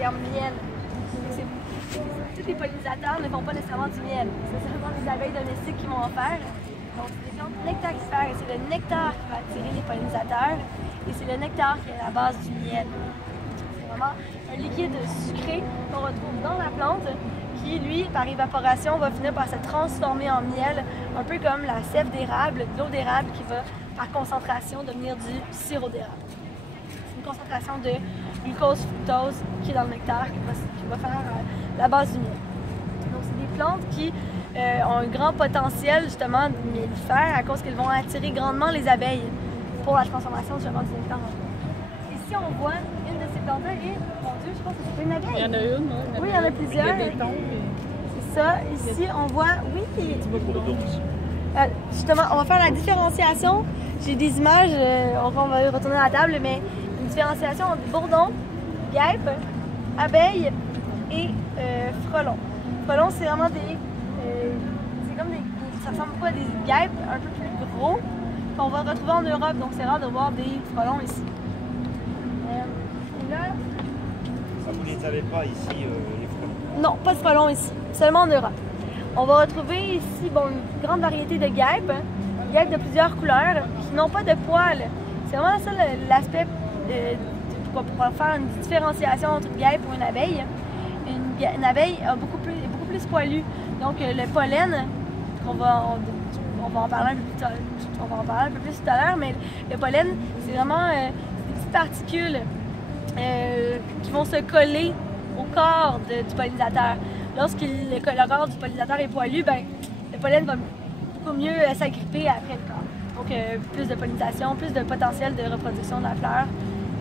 terme miel. Tous les pollinisateurs ne font pas nécessairement du miel. C'est seulement les abeilles domestiques qui vont en faire. Donc, c'est des plantes nectarifères et c'est le nectar qui va attirer les pollinisateurs et c'est le nectar qui est à la base du miel. C'est vraiment un liquide sucré qu'on retrouve dans la plante qui, lui, par évaporation, va finir par se transformer en miel, un peu comme la sève d'érable, de l'eau d'érable qui va, par concentration, devenir du sirop d'érable. C'est une concentration de glucose, fructose qui est dans le nectar, qui va faire la base du miel. Donc, c'est des plantes qui ont un grand potentiel, justement, mellifère à cause qu'elles vont attirer grandement les abeilles pour la transformation, justement, du nectar. Ici, on voit une de ces plantes-là et, mon Dieu, je pense que c'est pas une abeille. Il y en a une, non? Oui, il y en a plusieurs. Il y a des tons. C'est ça. Ici, on voit, oui. Justement, on va faire la différenciation. J'ai des images, on va retourner à la table, mais une différenciation entre bourdon, guêpe, abeille et frelon. Frelon, c'est vraiment des. C'est comme des. Ça ressemble beaucoup à des guêpes un peu plus gros qu'on va retrouver en Europe, donc c'est rare de voir des frelons ici. Et là. Ça, vous ne les avez pas ici, les frelons? Non, pas de frelons ici, seulement en Europe. On va retrouver ici une grande variété de guêpes, guêpes de plusieurs couleurs qui n'ont pas de poils. C'est vraiment ça l'aspect pour faire une différenciation entre une guêpe ou une abeille. Une abeille est beaucoup plus poilue. Donc le pollen, on va en parler un peu plus tout à l'heure, mais le pollen, c'est vraiment des petites particules qui vont se coller au corps du pollinisateur. Lorsque le corps du pollinisateur est poilu, ben, le pollen va beaucoup mieux s'agripper après le corps. Donc plus de pollinisation, plus de potentiel de reproduction de la fleur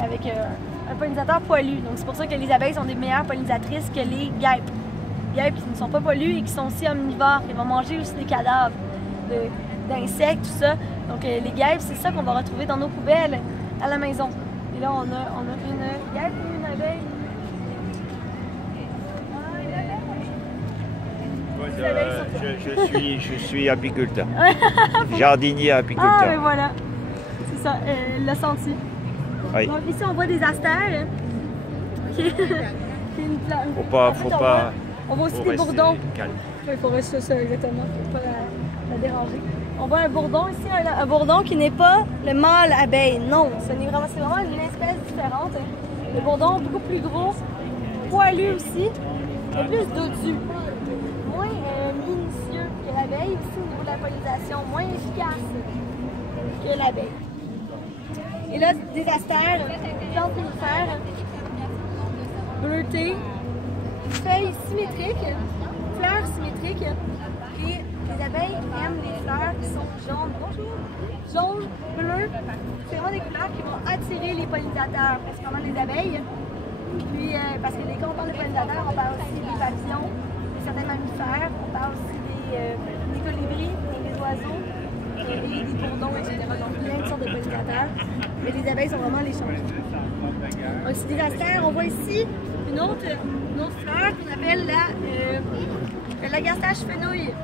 avec un pollinisateur poilu. Donc c'est pour ça que les abeilles sont des meilleures pollinisatrices que les guêpes. Les guêpes qui ne sont pas poilues et qui sont aussi omnivores. Ils vont manger aussi des cadavres d'insectes, tout ça. Donc les guêpes, c'est ça qu'on va retrouver dans nos poubelles à la maison. Et là, on a une guêpe et une abeille. Je suis apiculteur. Jardinier apiculteur. Ah, mais voilà. C'est ça, le senti. Oui. Donc ici, on voit des astères. Qui est une plante. Faut pas. On voit aussi des bourdons. Calme. Il faut rester ça, exactement. Il ne faut pas la déranger. On voit un bourdon ici, un bourdon qui n'est pas le mâle abeille. Non, c'est vraiment une espèce différente. Le bourdon, beaucoup plus gros, poilu aussi, mais plus dodu. Moins minutieux que l'abeille, aussi au niveau de la pollinisation, moins efficace que l'abeille. Et là, des astères, plantes mellifères, bleutées, feuilles symétriques, fleurs symétriques. Et les abeilles aiment les fleurs qui sont jaunes. Bonjour! Jaune, bleu. C'est vraiment des couleurs qui vont attirer les pollinisateurs, principalement les abeilles. Puis, parce que quand on parle de pollinisateurs, on parle aussi des papillons, de certains mammifères, on parle aussi des colibris, des oiseaux, et des bourdons, etc. Donc, plein de sortes de pollinisateurs. Mais les abeilles sont vraiment les champions. Donc, c'est des astères. On voit ici une autre fleur qu'on appelle l'agastache fenouil,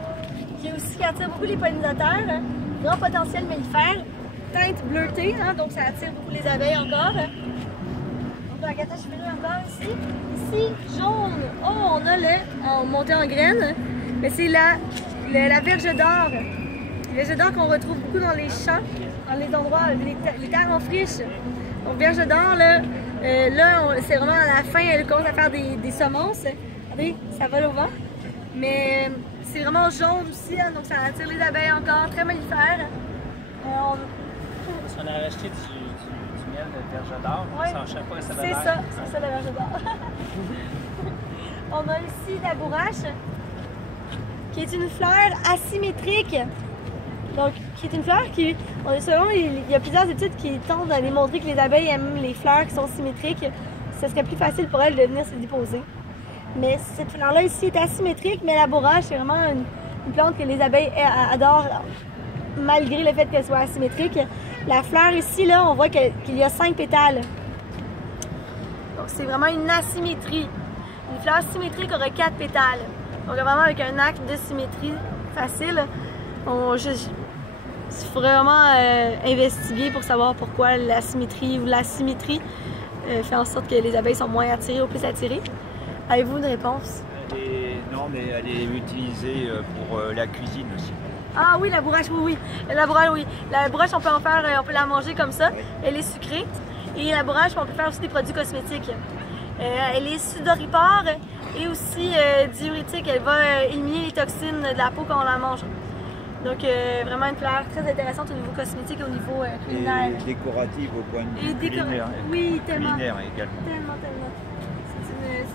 qui attire beaucoup les pollinisateurs. Grand potentiel mellifère, teinte bleutée, hein, donc ça attire beaucoup les abeilles encore. Donc l'agastache fenouil encore ici. Ici, jaune. Oh, on a monté en graines, mais c'est la verge d'or. La verge d'or qu'on retrouve beaucoup dans les champs, dans les endroits, les terres en friche. Donc verge d'or, là c'est vraiment à la fin, elle commence à faire des semences. Regardez, ça vole au vent. Mais c'est vraiment jaune aussi, hein, donc ça attire les abeilles encore, très mellifère. On a acheté du miel de verge d'or, ouais, ça ne pas ça. C'est ça la verge d'or. On a ici la bourrache, qui est une fleur asymétrique. Donc, qui est une fleur qui, selon il y a plusieurs études qui tentent à démontrer que les abeilles aiment les fleurs qui sont symétriques. Ce serait plus facile pour elles de venir se déposer. Mais cette fleur-là ici est asymétrique, mais la bourrache, c'est vraiment une plante que les abeilles adorent, malgré le fait qu'elle soit asymétrique. La fleur ici, là, on voit qu'il y a 5 pétales. Donc, c'est vraiment une asymétrie. Une fleur symétrique aurait 4 pétales. Donc, vraiment avec un acte de symétrie facile. Il faudrait vraiment investiguer pour savoir pourquoi la symétrie ou l'asymétrie fait en sorte que les abeilles sont moins attirées ou plus attirées. Avez-vous une réponse? Non, mais elle est utilisée pour la cuisine aussi. Ah oui, la bourrache, oui, oui. La bourrache, oui. La bourrache, on peut en faire, on peut la manger comme ça. Oui. Elle est sucrée. Et la bourrache, on peut faire aussi des produits cosmétiques. Elle est sudoripare et aussi diurétique. Elle va éliminer les toxines de la peau quand on la mange. Donc, vraiment une fleur très intéressante au niveau cosmétique et au niveau culinaire. Et décorative au point de vue Et culinaire. oui, tellement. Culinaire également. Tellement, tellement.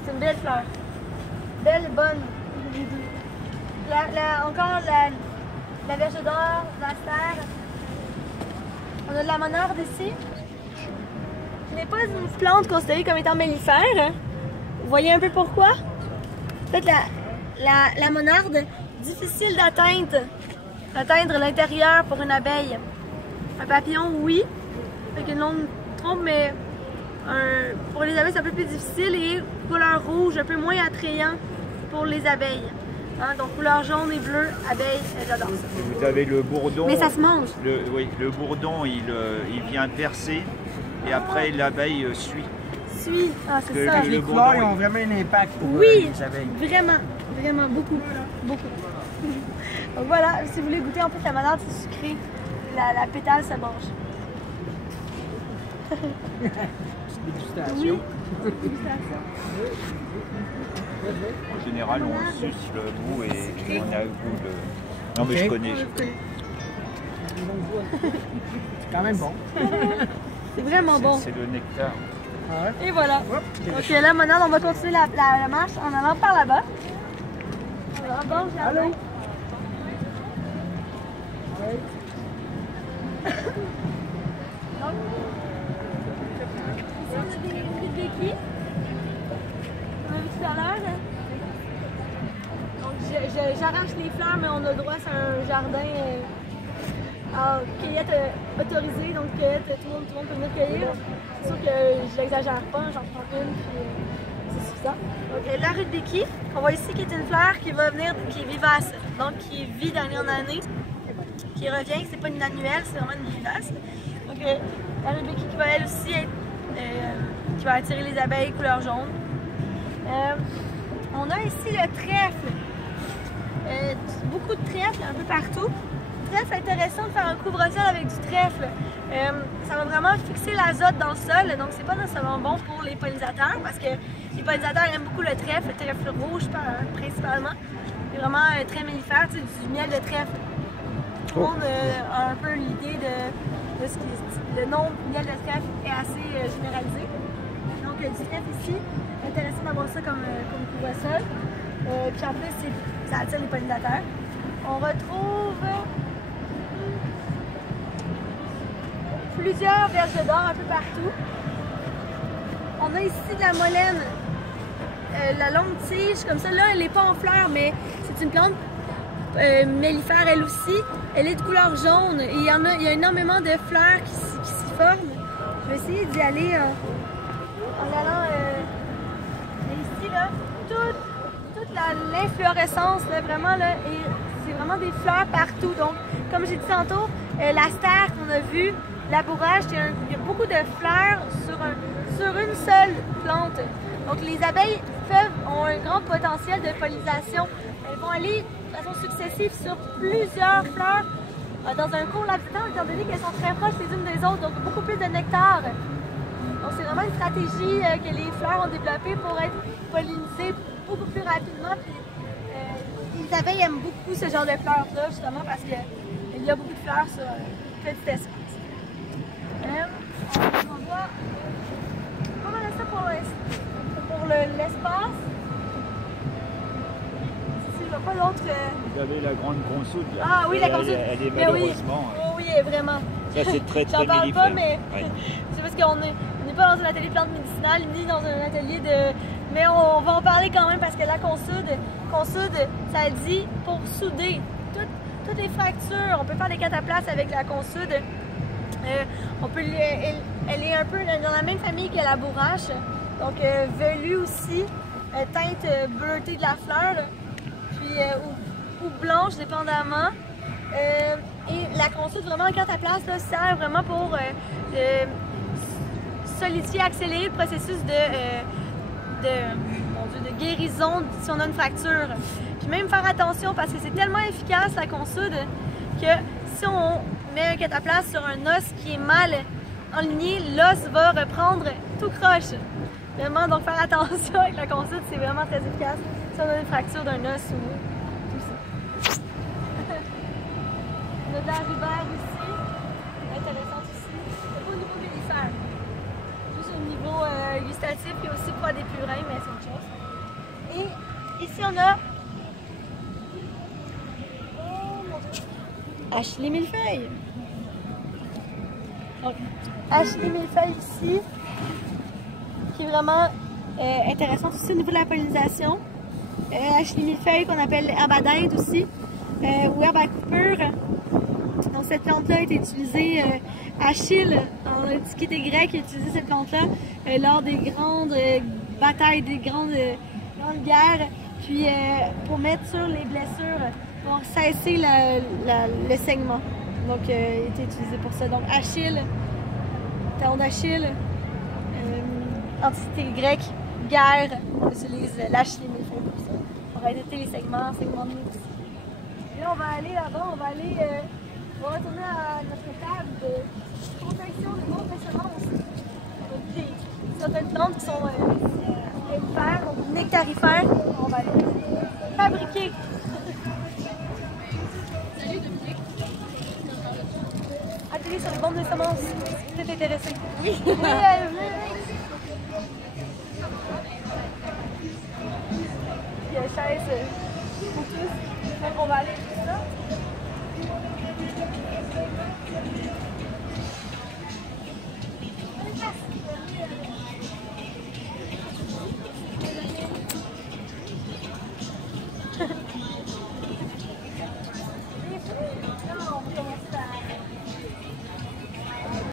C'est une belle fleur. Belle, bonne. Encore la verge d'or, l'astère. On a de la monarde ici. Ce n'est pas une plante considérée comme étant mellifère. Vous voyez un peu pourquoi? En fait, la monarde, difficile d'atteindre l'intérieur pour une abeille. Un papillon, oui, avec une longue trompe, mais pour les abeilles, c'est un peu plus difficile et couleur rouge, un peu moins attrayant pour les abeilles. Hein, donc couleur jaune et bleue, abeille, j'adore ça. Vous avez le bourdon. Mais ça se mange. Oui, le bourdon, il vient percer et après l'abeille suit. Suit, ah c'est ça. Le Les bourdon, fleurs ont vraiment un impact pour Oui, les abeilles. vraiment, beaucoup. Donc voilà, si vous voulez goûter, en plus la monarde c'est sucré. La pétale se mange. Dégustation. Oui, dégustation. En général, on suce le bout et on a le goût de... Non mais Ok. je connais. C'est quand même bon. C'est vraiment bon. C'est le nectar. Ouais. Et voilà. Hop, Donc là, maintenant, on va continuer la marche en allant par là-bas. Alors, bon, j'ai Allô? Donc, ici, on a des béquilles. On a vu tout à l'heure. Donc, j'arrache les fleurs, mais on a le droit, c'est un jardin à cueillette autorisée. Donc, cueillette, tout le monde peut venir cueillir. C'est sûr que je n'exagère pas, j'en prends une, puis c'est suffisant. Donc, la rue de béquille, on voit ici qui est une fleur qui va venir, qui est vivace, donc qui vit d'année en année, qui revient, c'est pas une annuelle, c'est vraiment une vivace. Donc, la rue de béquille qui va elle aussi être, qui va attirer les abeilles couleur jaune. On a ici le trèfle. Beaucoup de trèfle un peu partout. Trèfle, intéressant de faire un couvre-sol avec du trèfle. Ça va vraiment fixer l'azote dans le sol, donc c'est pas nécessairement bon pour les pollinisateurs parce que les pollinisateurs aiment beaucoup le trèfle rouge principalement. C'est vraiment très mellifère, tu sais, du miel de trèfle. Tout le monde a un peu l'idée de ce qui le nom miel de trèfle est assez généralisé. Donc du trèfle ici, intéressant d'avoir ça comme couvre-sol. Puis en plus, ça attire les pollinisateurs. On retrouve plusieurs verges d'or un peu partout. On a ici de la molène, la longue tige, comme ça. Là, elle n'est pas en fleurs, mais c'est une plante mellifère elle aussi. Elle est de couleur jaune et il y a énormément de fleurs qui s'y forment. Je vais essayer d'y aller en allant ici, là, toute l'inflorescence, vraiment, là, c'est vraiment des fleurs partout. Donc, comme j'ai dit tantôt, l'astère qu'on a vu, la bourrache, il y a beaucoup de fleurs sur une seule plante. Donc, les abeilles ont un grand potentiel de pollinisation. Elles vont aller de façon successive sur plusieurs fleurs dans un court laps de temps, étant donné qu'elles sont très proches les unes des autres, donc beaucoup plus de nectar. Donc, c'est vraiment une stratégie que les fleurs ont développée pour être pollinisées beaucoup plus rapidement. Puis, les abeilles aiment beaucoup ce genre de fleurs-là, justement, parce qu'il y a beaucoup de fleurs sur un petit espace. On voit pas mal ça pour l'espace. Ici, je vois pas d'autres. Vous avez la grande consoude là. Ah oui, la consoude. Elle est Mais oui, malheureusement. oui, vraiment. Ça c'est très J'en parle mellifère. pas, mais Ouais. c'est parce qu'on n'est pas dans un atelier de plantes médicinales ni dans un atelier de. Mais on va en parler quand même parce que la consoude, ça dit pour souder. Toutes les fractures, on peut faire des cataplasmes avec la consoude. Elle est un peu dans la même famille que la bourrache, donc velue aussi, teinte bleutée de la fleur, puis ou blanche dépendamment. Et la consoude vraiment en cataplasme là, sert vraiment pour solidifier, accélérer le processus de guérison si on a une fracture. Puis même faire attention parce que c'est tellement efficace la consoude que si on met un cataplasme sur un os qui est mal enligné, l'os va reprendre tout croche. Vraiment, donc faire attention avec la consoude, c'est vraiment très efficace si on a une fracture d'un os ou tout ça. On a de la rubère ici, intéressante aussi. C'est pas au niveau mellifère, juste au niveau gustatif et aussi pour des purins, mais c'est autre chose. Et ici on a Ashley millefeuille. Donc, Ashley millefeuille ici, qui est vraiment intéressante aussi au niveau de la pollinisation. Ashley millefeuille qu'on appelle herbe d'Inde aussi, ou herbe à coupure. Donc cette plante-là a été utilisée, Achille, dans l'Antiquité grecque, a utilisé cette plante-là lors des grandes batailles, des grandes guerres, puis pour mettre sur les blessures, pour cesser le saignement. Donc il a été utilisé pour ça. Donc Achille, talon d'Achille, Antiquité grecque, guerre, on utilise l'Achille millefeuille pour ça, pour arrêter les saignements de nez aussi. Et là on va aller là-bas, on va retourner à notre table de confection de d'autres semences. Des certaines plantes qui sont mellifères, donc nectarifères, on va les fabriquer. Atelier sur les bombes de semences, si vous êtes intéressé. Oui. Il y a une chaise pour tous, donc on va aller tout ça.